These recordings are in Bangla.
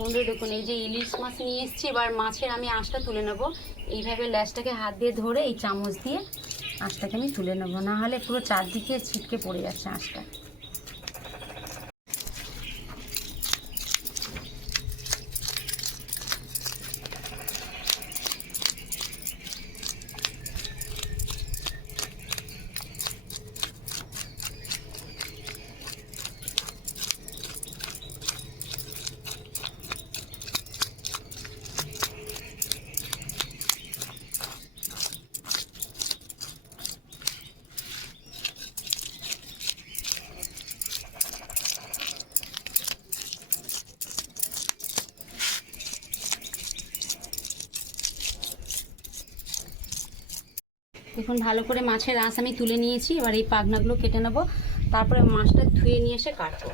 বন্ধুরা দেখুন, এই যে ইলিশ মাছ নিয়ে এসেছি। এবার মাছের আমি আঁশটা তুলে নেব। এইভাবে ল্যাসটাকে হাত দিয়ে ধরে এই চামচ দিয়ে আঁশটাকে আমি তুলে নেব, না হলে পুরো চারদিকে ছিটকে পড়ে যাচ্ছে আঁশটা। দেখুন, ভালো করে মাছের আঁশ আমি তুলে নিয়েছি। এবার এই পাখনাগুলো কেটে নেব, তারপরে মাছটা ধুয়ে নিয়ে এসে কাটবো।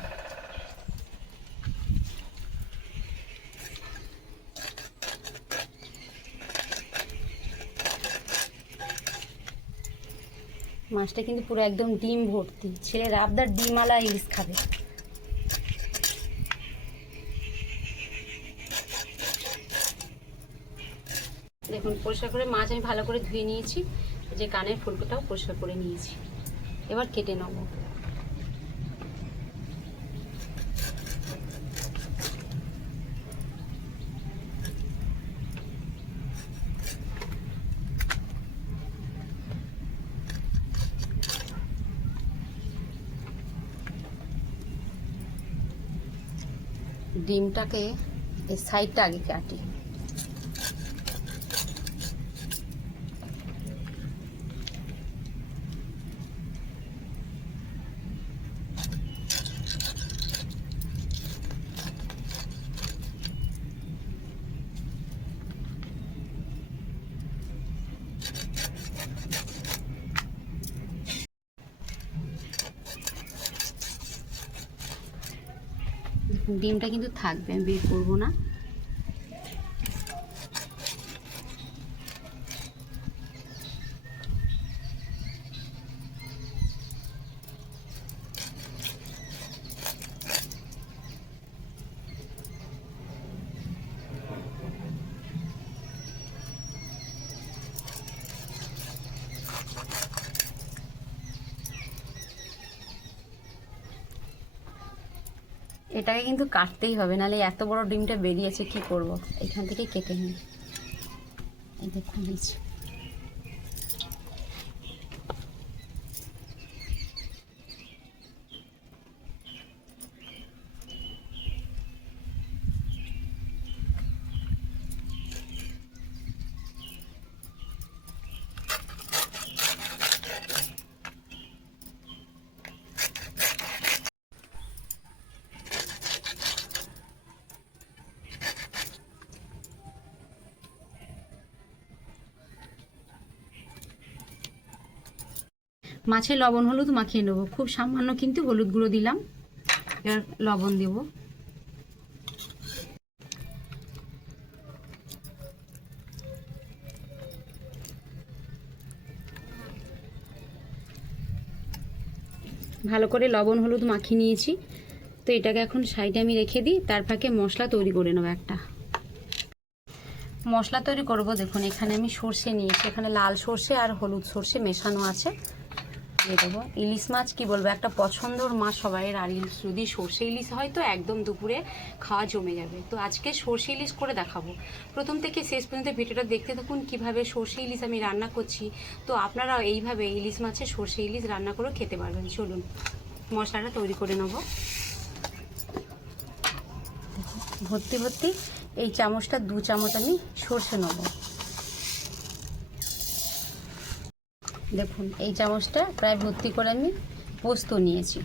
মাছটা কিন্তু পুরো একদম ডিম ভর্তি, ছেলের আবদার ডিমওয়ালা ইলিশ খাবে। দেখুন, পরিষ্কার করে মাছ আমি ভালো করে ধুয়ে নিয়েছি। যে কানের ফুলকোটাও পরিষ্কার করে নিয়েছি। এবার কেটে নেব। ডিমটাকে এই সাইডটা আগে কাটি। ডিমটা কিন্তু থাকবে, আমি বের করবো না। এটাকে কিন্তু কাটতেই হবে, নাহলে এত বড় ডিমটা বেরিয়েছে কি করব। এখান থেকে কেটে নিই। এই দেখুন নিয়েছি। মাছে লবণ হলুদ মাখিয়ে নেবো, খুব সামান্য কিন্তু হলুদ গুঁড়ো দিলাম। এবার লবণ দেব। ভালো করে লবণ হলুদ মাখিয়ে নিয়েছি। তো এটাকে এখন সাইডে আমি রেখে দিই। তার ফাঁকে মশলা তৈরি করে নেবো। একটা মশলা তৈরি করব। দেখুন, এখানে আমি সর্ষে নিয়েছি। এখানে লাল সর্ষে আর হলুদ সর্ষে মেশানো আছে। দিয়ে দেবো। ইলিশ মাছ কি বলবো, একটা পছন্দর মাছ সবাইয়ের। আর যদি সর্ষে ইলিশ হয় তো একদম দুপুরে খাওয়া জমে যাবে। তো আজকে সর্ষে ইলিশ করে দেখাবো। প্রথম থেকে শেষ পর্যন্ত ভিডিওটা দেখতে থাকুন কিভাবে সর্ষে ইলিশ আমি রান্না করছি। তো আপনারা এইভাবে ইলিশ মাছের সর্ষে ইলিশ রান্না করে খেতে পারবেন। চলুন মশলাটা তৈরি করে নেব। ভর্তি ভর্তি এই চামচটা 2 চামচ আমি সর্ষে নেব। দেখুন, এই চামচটা প্রায় ভর্তি করে আমি পোস্ত নিয়েছি।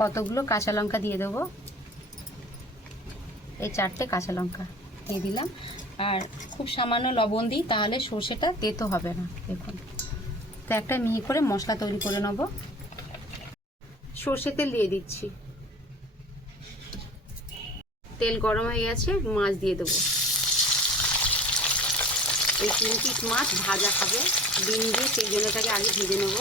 কতগুলো কাঁচা লঙ্কা দিয়ে দেবো। এই 4টে কাঁচা লঙ্কা দিয়ে দিলাম। আর খুব সামান্য লবণ দিই, তাহলে সর্ষেটা তেতো হবে না। দেখুন, তো একটা মিহি করে মশলা তৈরি করে নেব। সর্ষে তেল দিয়ে দিচ্ছি। তেল গরম হয়ে গেছে, মাছ দিয়ে দেবো। এই 3 পিস মাছ ভাজা খাবে ডিম দিয়ে, সেই জন্য এটাকে আগে ভেজে নেব।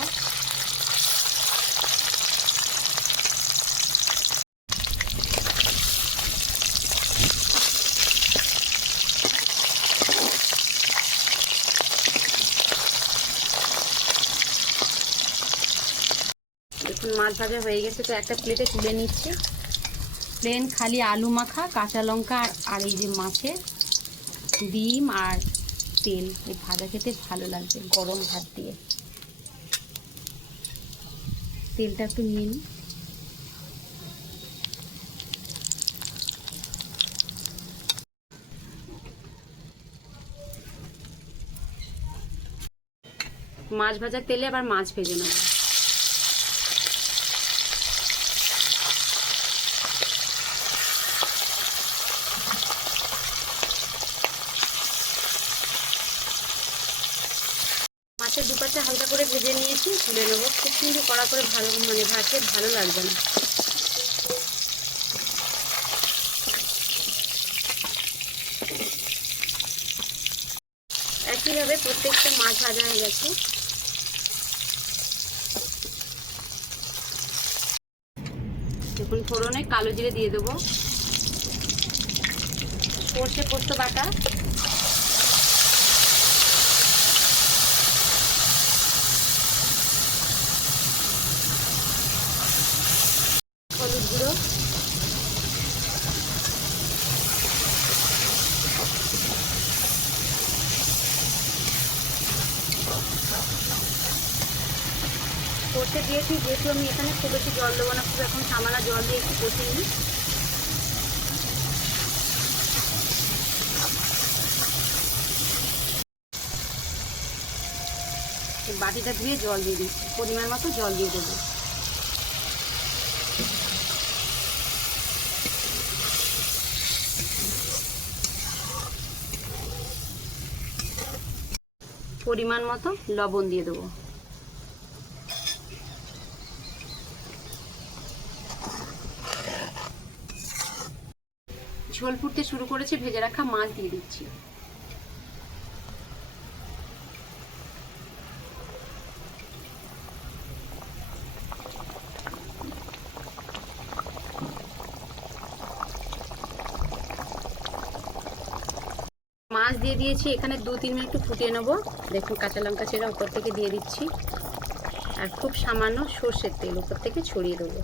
মাছ ভাজা হয়ে গেছে, তো একটা প্লেটে তুলে নিচ্ছি। প্লেন খালি আলু মাখা, কাঁচা লঙ্কা আর এই যে মাছের ডিম আর তেল, এই ভাজা খেতে ভালো লাগবে গরম ভাত দিয়ে। তেলটা একটু নিয়ে নিই। মাছ ভাজার তেলে আবার মাছ ভেজে নেব। মাছের দুপাশে হালকা করে ভেজে নিয়েছি, তুলে নেবো। খুব কিন্তু কড়া করে ভালো ভাজতে ভালো লাগবে না। একইভাবে প্রত্যেকটা মাছ ভাজা হয়ে গেছে। দেখুন ফোড়নে কালো জিরে দিয়ে দেবো, সর্ষে পোস্ত বাটা, হলুদ গুঁড়ো, সর্ষে দিয়েছি, যেহেতু আমি এখানে খুব বেশি জল দেবো না, খুব এখন সামান্য জল দিয়ে একটু কষিয়ে নিই। বাটিটা ধুয়ে জল দিয়ে দিচ্ছি, পরিমাণ মতো জল দিয়ে দেবো। পরিমাণ মতো লবণ দিয়ে দেবো। ঝোল ফুটতে শুরু করেছে, ভেজে রাখা মাছ দিয়ে দিচ্ছি। মাছ দিয়ে দিয়েছি, এখানে 2-3 মিনিট একটু ফুটিয়ে নেবো। দেখুন কাঁচা লঙ্কা ছেড়ে উপর থেকে দিয়ে দিচ্ছি, আর খুব সামান্য সর্ষের তেল উপর থেকে ছড়িয়ে দেবো।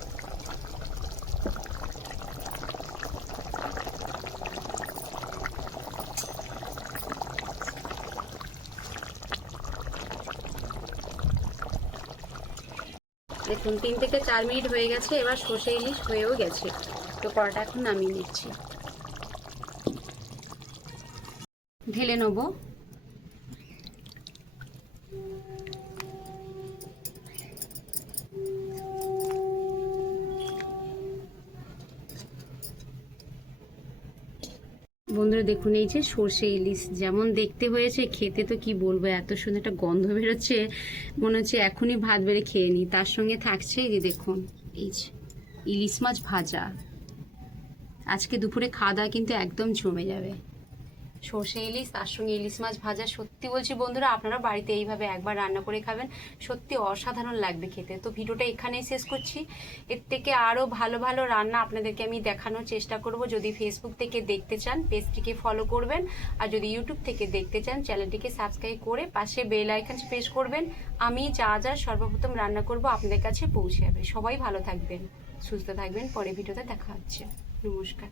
দেখুন 3 থেকে 4 মিনিট হয়ে গেছে, এবার সর্ষে ইলিশ হয়েও গেছে, তো কড়াটা এখন নামিয়ে নিচ্ছি। ঢেলে নেব। বন্ধুরা দেখুন, এই যে সর্ষে ইলিশ যেমন দেখতে হয়েছে, খেতে তো কি বলবো, এত সুন্দর একটা গন্ধ বেরোচ্ছে, মনে হচ্ছে এখনই ভাত বেড়ে খেয়ে নিই। তার সঙ্গে থাকছে এই যে দেখুন, এই যে ইলিশ মাছ ভাজা। আজকে দুপুরে খাওয়া দাওয়া কিন্তু একদম জমে যাবে। সর্ষে ইলিশ, তার সঙ্গে ইলিশ মাছ ভাজা। সত্যি বলছি বন্ধুরা, আপনারা বাড়িতে এইভাবে একবার রান্না করে খাবেন, সত্যি অসাধারণ লাগবে খেতে। তো ভিডিওটা এখানেই শেষ করছি। এর থেকে আরও ভালো ভালো রান্না আপনাদেরকে আমি দেখানোর চেষ্টা করব। যদি ফেসবুক থেকে দেখতে চান, পেজটিকে ফলো করবেন, আর যদি ইউটিউব থেকে দেখতে চান, চ্যানেলটিকে সাবস্ক্রাইব করে পাশে বেল আইকন প্রেস করবেন। আমি যা যা সর্বপ্রথম রান্না করব আপনাদের কাছে পৌঁছে যাবে। সবাই ভালো থাকবেন, সুস্থ থাকবেন। পরে ভিডিওতে দেখা হচ্ছে। নমস্কার।